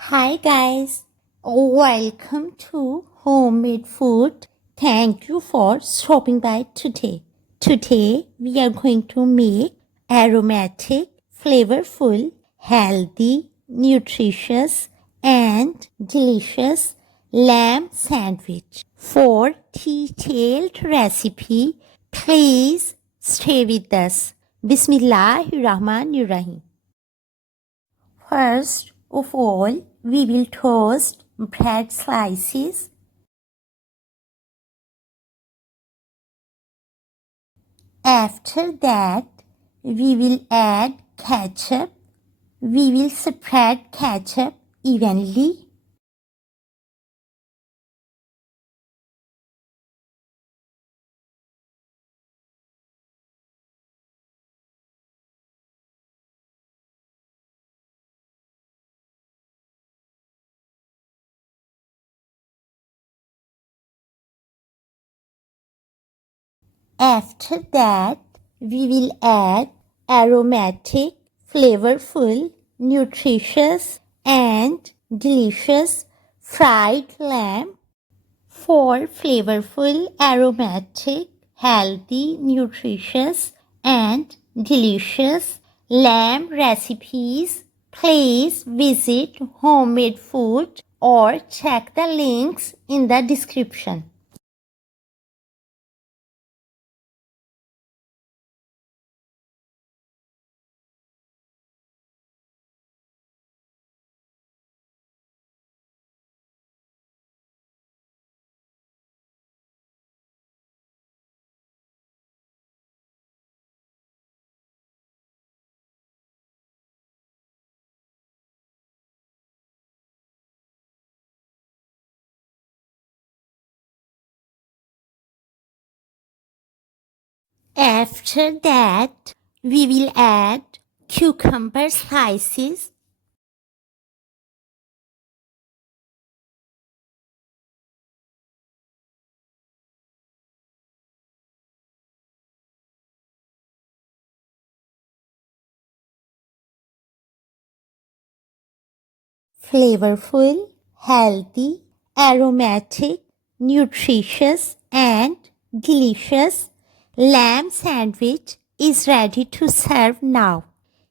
Hi guys, welcome to Homemade Food. Thank you for stopping by today. Today we are going to make aromatic, flavorful, healthy, nutritious and delicious lamb sandwich. For detailed recipe, please stay with us. Bismillahirrahmanirrahim. First of all, we will toast bread slices. After that, we will add ketchup. We will spread ketchup evenly. After that, we will add aromatic, flavorful, nutritious and delicious fried lamb. For flavorful, aromatic, healthy, nutritious and delicious lamb recipes, please visit Homemade Food or check the links in the description. After that, we will add cucumber slices, flavorful, healthy, aromatic, nutritious and delicious lamb sandwich is ready to serve now.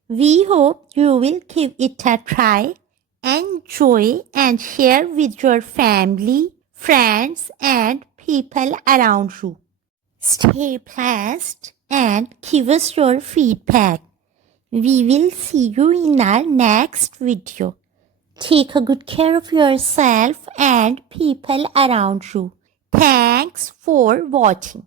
We hope you will give it a try, enjoy and share with your family, friends and people around you. Stay blessed and give us your feedback. We will see you in our next video. Take a good care of yourself and people around you. Thanks for watching.